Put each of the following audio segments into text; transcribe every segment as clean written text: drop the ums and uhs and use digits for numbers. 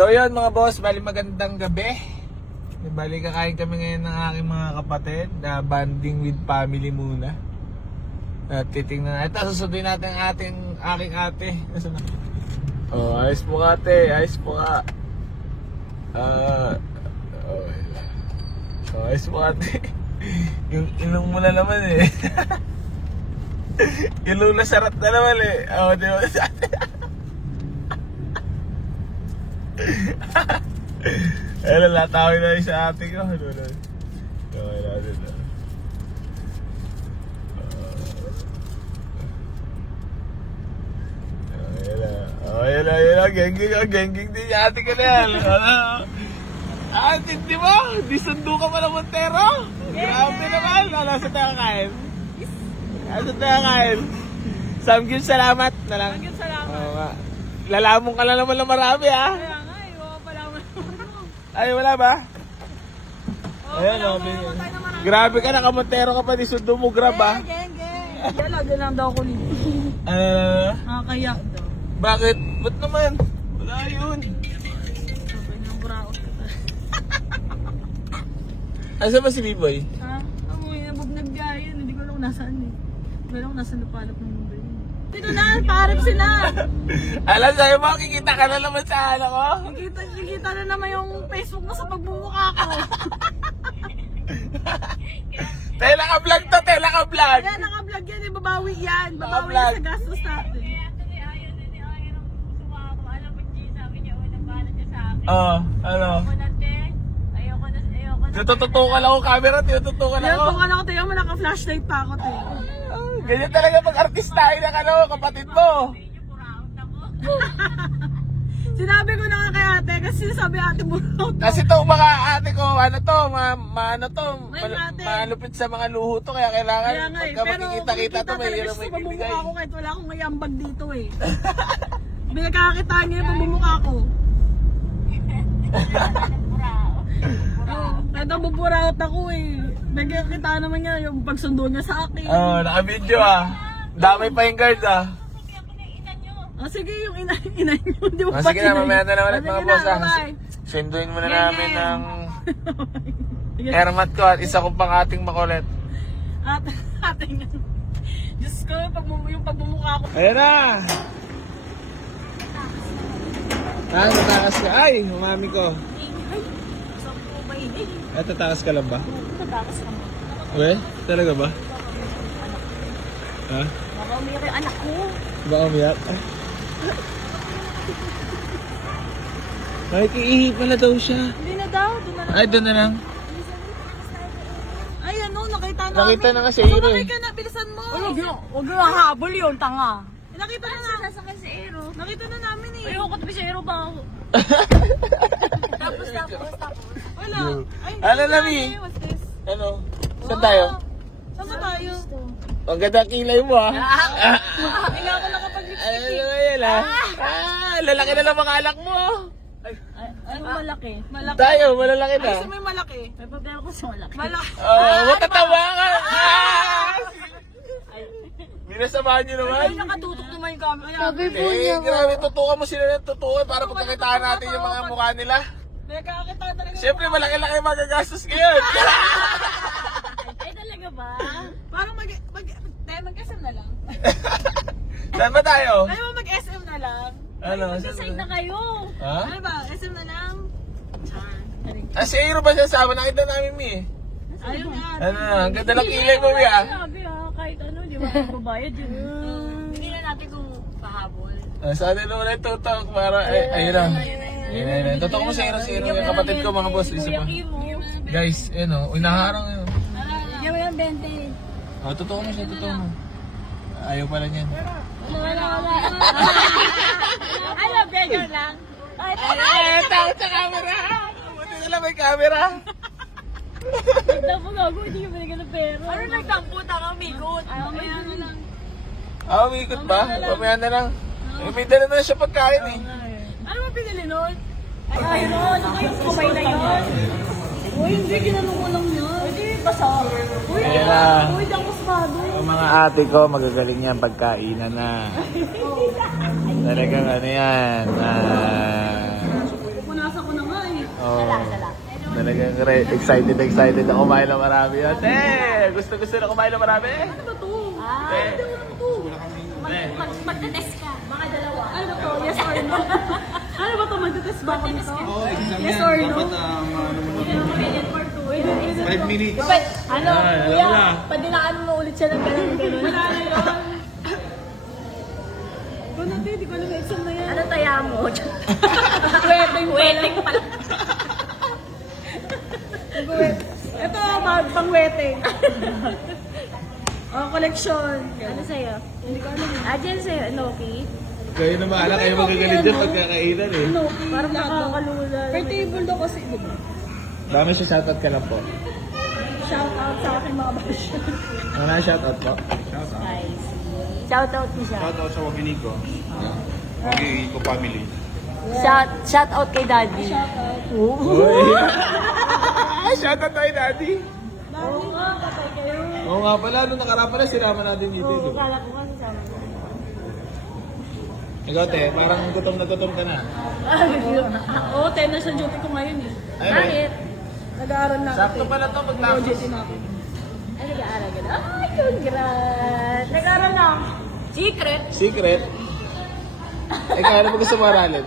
So yun mga boss, bali magandang gabi. Bali kakain kami ngayon ng aking mga kapatid na banding with family muna. At titingnan na. Ito, susundin natin ang aking ate. Nasaan na? Oh, ayos po ka ate, ayos po ka. Ayos po ka ate. Yung ilong mo na naman eh. Ilong na sarat na naman eh. Oh, di ba sa ate? Ayun, latawin na rin sa ate ko. Okay natin na. Ayun, genging din yung ate ko na yan. Hindi mo? Di sundo ka pa ng Montero? Grabe naman. Saan tayo kain? Saan tayo kain? Samgyun salamat na lang. Samgyun salamat. Oo nga. Lalamong ka na naman ng marami ah. Kaya nga, wala pa naman. Ay, wala ba? Ayan, wala okay. naman tayo naman. Grabe ka, nakamontero ka pa, di sundo mo grab ah. Geng. Yan lang, lang daw ako nito. Nakakaya daw. Bakit? Ba't naman? Wala yun. Sabi ng buraot ka tayo. Asa ba si B-Boy? Ha? Amoy, nabugnag gaya. Hindi ko alam kung nasaan eh. Hindi ko alam kung nasaan napalap ng mundo yun. Dito na, parang sila. Alam sa'yo mo, kikita ka na naman sa ano ko? Nakikita na naman yung Facebook mo sa pagbumukha ko. Tela ka vlog to, tela ka vlog. Kaya naka-vlog yan, babawi yan. Babawi Naka-vlog. yan sa gastos natin. Oo, ano? Tututukan ako camera, tinututukan Kaya ako. kung ano ko tayo, naka-flashlight pa ako tayo. Ganyan talaga pag artistahin ng ano, kapatid mo. Sinabi ko na nga kay ate kasi sabi ate mo. Kasi to mga ate ko, ano to, May ate. malupit sa mga luho to, kaya kailangan Kaya nga eh, pagka pero makikita-kita to, may hirap may sa bibigay. pamumukha ko kahit wala akong mayambag dito eh. Binagkakitaan niya yung pamumukha ko. Kahit ang buburaot ako eh. Nagkakita naman niya yung pagsundo niya sa akin. Oo, naka-video ah. Dami pa yung guard ah. Sige, yung ina niyo. Di mo Sige na, mamaya na naman at Sige mga na, boss ah. bye-bye. Sunduin muna Ganyan. namin ng Sige. airmat ko at isa kong pang ating makulit. Ate nga. Diyos ko, yung pagmumukha ko. Ayan na! Natakas ka. Ay, mami ko. Ay, saan po mainit? Ay, tatakas ka lang ba? Tatakas ka mo. We? Talaga ba? Ha? Baka umiyak yung anak ko. Ba umiyak? Ay, kiihi pala daw siya. Hindi na daw, doon na lang. Ay, doon na lang. Ay, ano, nakita namin. Nakita na kasi Iro Sumakay eh. ka na, bilisan mo. Huwag yung habol yun, tanga. Nakita na namin. Sasakay si Ero. Nakita na namin eh. Ayoko tabi si Ero ba ako? Tapos. Wala. Ay, Ano, wala Lami? eh. What's this? Ano? Saan tayo? Saan ba tayo? Ang ganda kilay mo ah. Hindi ako nakapag-lipstick. Ano na yan ah? Lalaki na lang mga alak mo. Ay, malaki. Malaki. Tayo, malalaki na. Ay, sa may malaki. May problema ko sa malaki. Malaki. Matatawa ka. Minasamahan nyo naman. Ay, nakatutok naman yung camera. Sabi Grabe, tutukan mo sila ng tutukan para pagkakitaan natin yung mga mukha nila. Nakakita talaga. Siyempre, malaki-laki yung magagastos ngayon. Ay, talaga ba? Parang mag-SM na lang. Saan ba tayo? Ayaw mo mag-SM na lang. Ano? Decide na kayo. Ha? Ano ba? SM na lang? Si Aero ba siya sama? Nakita namin mi eh. Ayun nga. Ano, ang ganda ng kilay mo mi ah. Sabi kahit ano, di ba? Babayad yun. Hindi na natin kung pahabol. Sa atin naman ay tutok para, ayun na. Ayun. Tutok mo si Aero, yung kapatid ko mga boss. Isa pa. Guys, yun o, inaharang yun. Bigyan mo yung 20. Tutok mo siya, tutok mo. Ayaw pala niyan. Wala. Alam, beggar lang. Ay, takot sa camera! Buti na lang may camera. Nagtampo gago, hindi ka binigyan ng pera. Ano nagtampo? Tanga, migot. Mamaya na lang. Umikot ba? Mamaya na lang. May dala na siya pagkain eh. Ano mo pinili nun? Ay, ano kayong kamay na yun? Uy, hindi, ginanong ko lang yun. Hindi, basa. Uy, Ayan na. uy, di ako spado. Ang mga ate ko, magagaling yan pagkainan na. Talagang ano yan. Talagang excited na kumain na marami. Ate, gusto na kumain na marami? Ano ba to? Ate, Magte-test ka. Mga dalawa. Ano to? Yes or no? Ano ba to? Magte-test ba ako nito? Yes or no? For 5 minutes. Ano? alam Kuya, na. padilaan mo ulit siya ng ganun. Wala na yun. Ikaw natin, hindi ko alam yung exam na yan. Ano taya mo? Wedding pala. Ito, pang-wedding. Oh, collection. Ano sa'yo? Hindi ko alam. Diyan sa'yo, Noki. kayo na bahala, kayo magagalit dyan pagkakainan eh. Ano? Parang nakakalula. Per table daw kasi, di ba? Dami siya shoutout ka lang po. Shout out sa aking mga basya. Ano na shoutout po? Guys. Shout out mo siya. Shoutout sa Waginico. Waginico family. Shout out kay Daddy. Uy! Shoutout tayo, daddy! Oo nga, patay kayo. Oo nga pala, nung nakaraan pala, sinama natin dito. Oo, di ba? kala ko nga sasama ko. Ikaw, te, parang gutom ka na. Oo, 10 na siya duty ko ngayon eh. Ay, Bakit? Nag-aaral na ako. sakto pala to, pagtapos. Duty na ako. Ay, nag-aaral ka na? Ay, congrats! Nag-aaral na. Secret? Secret? Ikaw, ano ba gusto mo aralin?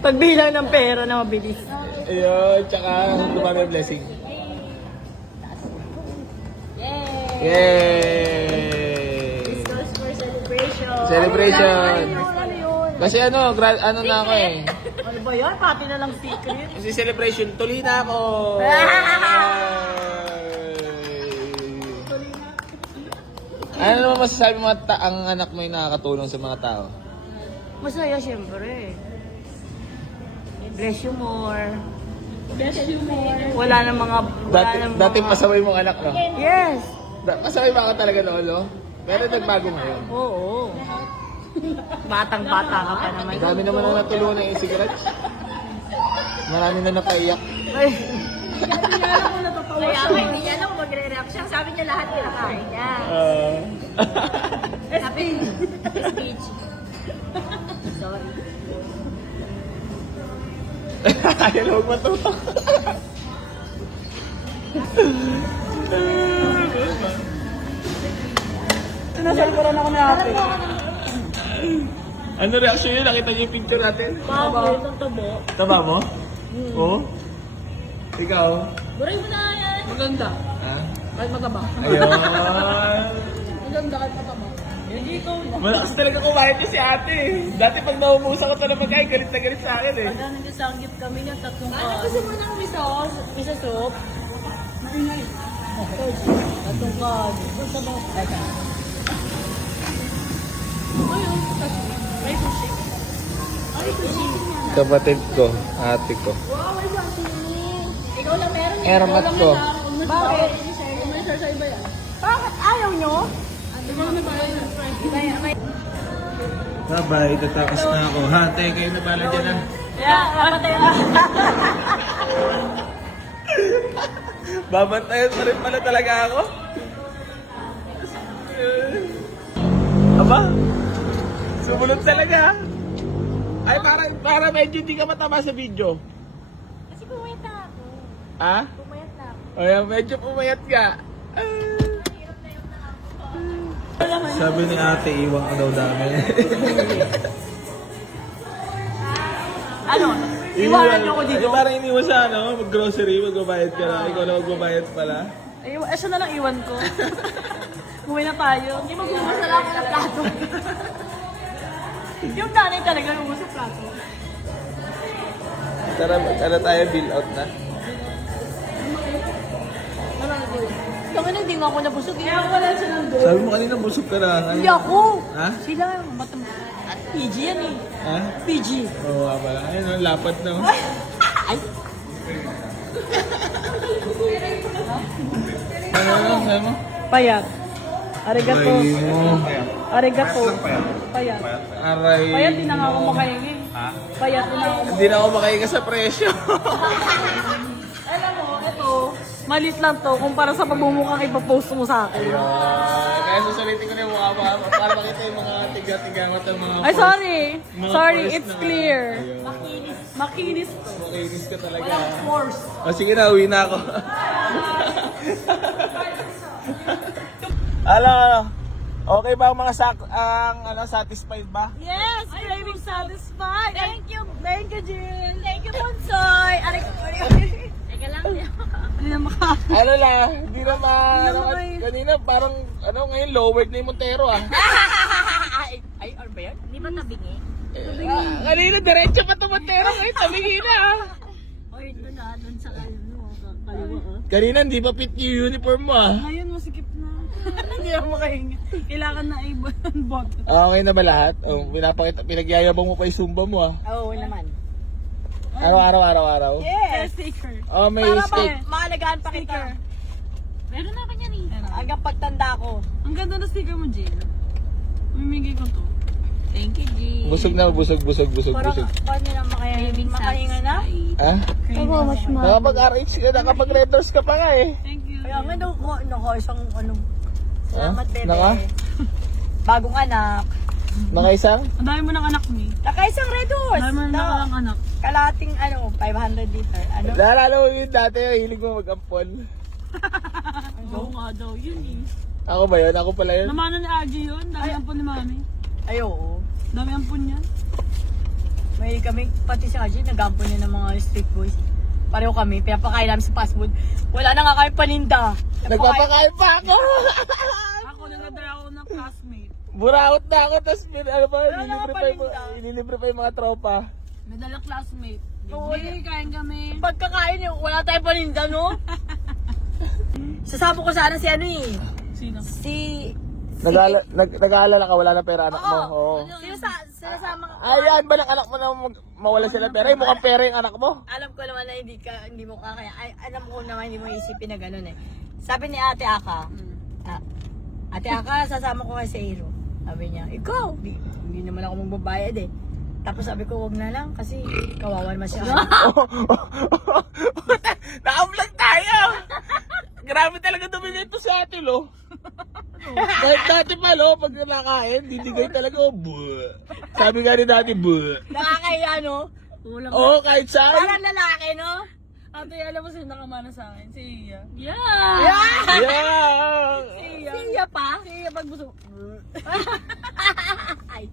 Pagbilang ng pera na mabilis. Ayun, tsaka dumami ang blessing. Yay! Yay! This goes for celebration. Celebration. Ano yun? Kasi ano na ako eh. Ano ba yan? Pati na lang secret. Kasi celebration, tuloy na ako! Ano naman masasabi mo ang anak mo yung nakakatulong sa mga tao? Masaya siyempre. Bless you more. Bless you more. Wala na mga... Dati pasaway mong anak, no? Yes! Pasaway ba ka talaga noon, no? Pero nagbago ngayon. Oo. Batang-bata ka pa naman. Ang dami naman ang natulungan ng e-cigarettes. Marami na napaiyak. Ay. Kaya ko natatawa Kaya siya. nga, hindi niya alam kung magre-react siya. Sabi niya lahat kinakain niya. Sabi, speech. Sorry. Ayaw huwag matutok. Sinasalpuran ako ni ate. Ano reaction yun? Nakita niyo yung picture natin? Bakit? Ang tabo. Tama mo? Oo? Ikaw? Buray mo na yan. Maganda. Ha? Kahit mataba. Ayun. Maganda kahit mataba. Hindi ko. Malakas talaga kumain niya si ate. Dati pag naumusa ko talaga magkain, galit na galit sa akin eh. Pagka nagsasanggip kami ng tatlong cards. Gusto mo ng misa soup? Maingay. Tatlong cards. Gusto mo? Teka. Ayun, may sushi. Ay, sushi niya. Kapatid ko, ate ko. Wow, may sushi. Ikaw lang meron. Ermat ko. Bakit? Kung may share sa iba yan. Bakit? Ayaw nyo? Ikaw na ba yun? Bye-bye, tatapos na ako. Ha, tayo kayo na pala dyan ah. Yeah, kapatay ka. Babantayan pa rin pala talaga ako. Aba, sumunod talaga. Ay, para medyo hindi ka matama sa video. Kasi pumayat na ako. Ha? Pumayat na ako. Ay, medyo pumayat ka. Sabi ni ate, iwan ka daw namin. Ano? Iwanan niyo ako dito? Ay, parang iniwan sa ano, mag-grocery, magbabayad ka na. Ikaw na magbabayad pala. Siya na lang iwan ko. Umuwi na tayo. Hindi magbubukas na lang ako ng plato. Yung nanay talaga lumuwas sa plato. Tara tayo, bill out na. Kami na, hindi nga ako nabusog. Kaya ako wala siya nandun. Sabi mo kanina, busog ka na. Ano? Hindi ako. Ha? Sila yung at PG yan eh. Ha? PG. Oo nga pala. Ayun, oh, lapad na. Oh. Ay! Ano mo? Payat. Arigato. Ay mo. Arigato. Payat. Aray. Payat din na nga ako makahingi. Ha? Payat din na ako. Hindi na ako makahinga sa presyo. Alam mo, ito, malit lang to kumpara sa pagmumukhang ipapost mo sa akin. Ayun. Kaya susalitin ko na yung mukha mo para makita yung mga tiga-tigangat ng mga Ay, sorry. mga Sorry, post it's na- clear. Ayun. Makinis. Makinis to. Makinis ka talaga. Walang force. O sige na, uwi na ako. Ano, okay ba ang mga satisfied ba? Yes, craving satisfied. Thank you, Jill. Thank you, Bonsoy. Aray ko. Teka lang. Hindi na maka... Ano lang, hindi naman, kanina parang, ngayon lowered na yung Montero ah. Ay, ano ba yan? Hindi ba tabingi? Kanina diretso pa ito Montero, ngayon tabingi na ah. Oy, doon sa kaliwa. Kanina hindi pa fit yung uniform mo ah. Ngayon, masikip na. Hindi ako makahinga. Kailangan na i-bot. Okay na ba lahat? Pinagyayabang mo pa yung Zumba mo ah. Oo naman. Araw-araw. Yes. Sticker. Oh, may Para steak. maalagaan pa kita. Meron na kanya ni. Hanggang pagtanda ko. Ang ganda na sticker mo, Jill. Mamimigay ko to. Thank you, Jill. Busog na, busog. Parang paano na makahinga na? Ha? Oo, mas Nakapag-RH ka, nakapag-Red Doors ka pa nga eh. Thank you. Kaya nga daw ko, isang salamat, bebe. Naka? Bagong anak. Nakaisang? Ang dami mo ng anak ni. Nakaisang Red Ang Horse. dami mo ng anak. Kalating 500 liter. Ano? Naalala mo yun dati, hilig mo mag-ampon. Oo nga daw, yun eh. Ako ba yun? Ako pala yun? Namana ni Agi yun. Dami ampun ni Mami. Ay, oo. Dami ampun yan. May kami, pati si Haji, nag-ampon niya ng mga street boys. Pareho kami, pinapakain namin sa fast food. Wala na nga kami paninda. Nagpapakain pa ako! Ako, nagdadala ako ng classmate. Buraot na ako, tapos Wala na inilibre pa yung mga tropa. May dalang classmate. Oo, Hindi, kain kami. Pagkakain yun, wala tayong paninda, no? Sasama ko sana si ano eh. Sino? Nag-aalala ka, wala na pera anak mo. Oo. Sinasama ko. Ayan ba ng anak mo na mawala sila pera? Ay, mukhang pera yung anak mo. Alam ko naman na hindi mo kaya. Ay, alam ko naman hindi mo isipin na gano'n eh. Sabi ni Ate Aka, Ate Aka, sasama ko nga sa Aero. Sabi niya, ikaw, hindi naman ako magbabayad eh. Tapos sabi ko, wag na lang kasi kawawa naman siya. Naka-vlog tayo! Grabe talaga dumigay ito si ate, lo. Kahit dati pa, lo, pag nakain, didigay talaga, buh. Sabi nga ni dati, buh. Nakakaya, no? Oo, kahit saan. Parang lalaki, no? Ate, alam mo sino nakamana sa akin? Si Iya. Yeah! Yeah! Siya pa? Si Iya pagbuso. Ay.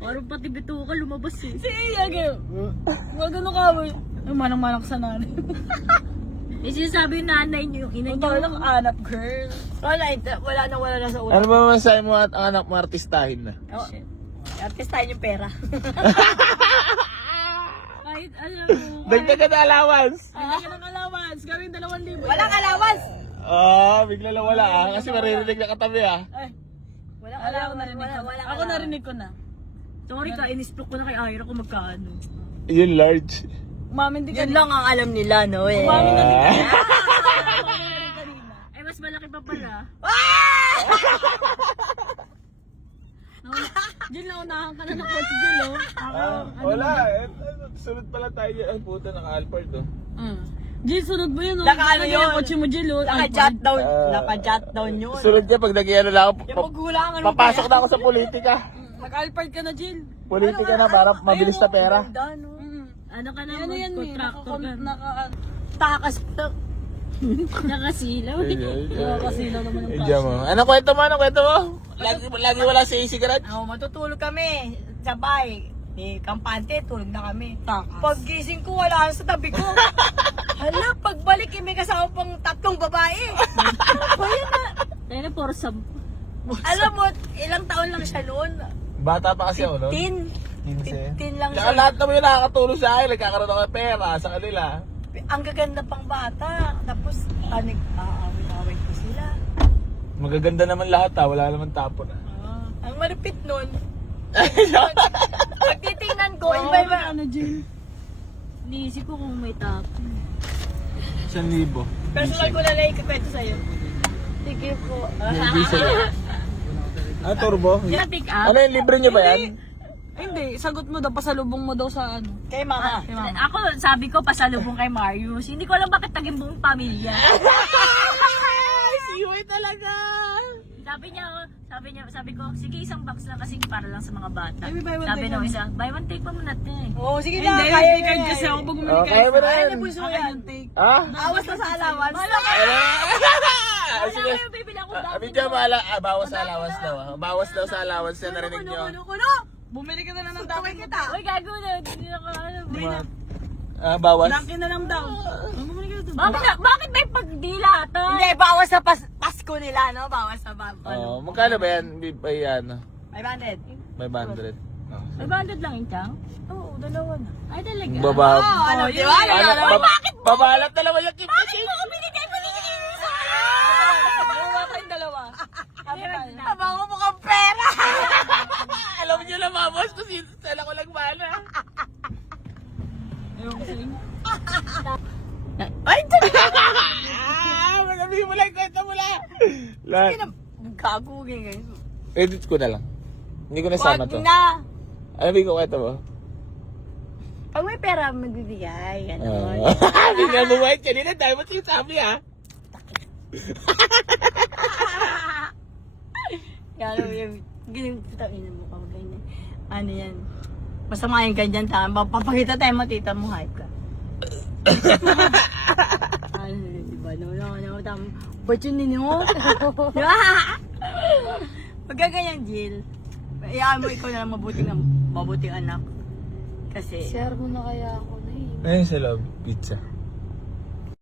Parang pati bito ka lumabas eh. Si Iya, gano'n. Wag ano ka mo. Ay, manang-manang sa nanay. Eh, sinasabi yung nanay niyo, yung ina Ang niyo. talang anap, girl. Wala na sa ulo. Ano ba masasabi mo at ang anak mo artistahin na? Oh, artistahin yung pera. Kahit alam mo. Dagdagan na allowance! Ay, ka ng allowance. Gawin 2,000. Walang allowance! Bigla lang wala kasi maririnig na katabi Ay, Walang ako allowance. narinig ko. Walang Ako allowance. narinig ko na. Sorry ka, inisplok ko na kay Ira kung magkano. Yun large. Umamin din Yun kanina. lang ang alam nila, no? Eh. Umamin na din Ah. kanina. Ay, mas malaki pa pala. Diyan na unahan ka na ng kotse, Jill, oh. Wala sunod pala tayo dyan. Ay puta, naka-Alphard oh. Jill, sunod mo yun, oh. Naka-ano Lagyan yun? ng kotse mo, Jill, oh. Naka-jot down. Naka-jot down yun. Sunod niya pag nag-iano lang ako, Yung magulangan mo. papasok na ako sa politika. Nag-Alphard ka na, Jill. Politika na para mabilis na pera. Ganda, no? Ano ka na, ano yan, contractor ka. Takas. Nakasilaw. Nakasilaw naman ang Diyan mo. Ano kwento mo? Lagi wala sa easy garage? Oh, matutulog kami. Sabay. Kampante, tulog na kami. Takas. Pag gising ko, wala sa tabi ko. Hala, pagbalik, may kasama pang 3 babae. Kaya na. Kaya na, for some. Alam mo, ilang taon lang siya noon. Bata pa kasi ako, no? 15 lang Saka siya. lahat naman yung nakakatulong sa akin, nagkakaroon ako ng pera sa kanila. Ang gaganda pang bata. Tapos, awit-awit ko sila. Magaganda naman lahat wala naman tapon Ang malupit nun, pag titingnan ko, iba-iba. Ano, Jill? Niisip ko kung may tap. 1,000. Personal ko na lang ikakwento sa'yo. Sige po. Turbo? Pick up? Ano yung libre niyo ba yan? Hindi, sagot mo daw, pasalubong mo daw sa ano. Kay mama. Kay mama. Ako, sabi ko, pasalubong kay Marius. Hindi ko alam bakit naging buong pamilya. Siway talaga! Sabi ko, sige isang box lang kasi para lang sa mga bata. Ay, may buy one, Sabi take nung one. isa, buy one take one muna te. Oo, sige na, Hindi, kaya hindi card kasi ako pag bumili ka. kaya mo na Ay, yan. napuso ko yan. Take. Ah? Awas na sa allowance. Wala Wala kayo bibili akong dami. Abidja, bawas sa allowance daw. Bawas daw sa allowance na narinig nyo. Bumili ka na lang ng dami kita. Uy, gago na. Hindi na ka ano. Bawas. Dangkin na lang daw. Bumili ka na Bakit may pagdilata? Hindi, bawas sa Pasko nila, no? Bawas sa Magkano ba yan? Yan. 500. 500. 500 lang yung tiyang? Oo, dalawa na. Ay, talaga? Ano, di ba? Babalat na naman yung kim. Bakit mo binigay mo ni Buwa kayong dalawa. Abango mo kang pera! Alam niyo na mga boss kung saan ako nagmana. Ay, talaga! Magabi mo lang, kwenta mo lang. Gagugin guys. Edit ko na lang. Hindi ko nasama Wag to. na! Ano ba ko kwenta mo? Pag may pera, magbibigay. Ganon. Hindi nga bumayad kanina dahil mo sinasabi ha. Gano'n yung ginagpitain mo ka. Ganyan. Ano yan? Masama yung ganyan tama. Papakita tayo mo, tita mo, hype ka. Ano, diba? No, tama. Ba't yun ninyo? Pagka ganyan, Jill, iyaan mo ikaw na lang mabuting anak. Kasi, Share mo na kaya ako na eh. Ayun sa loob, pizza.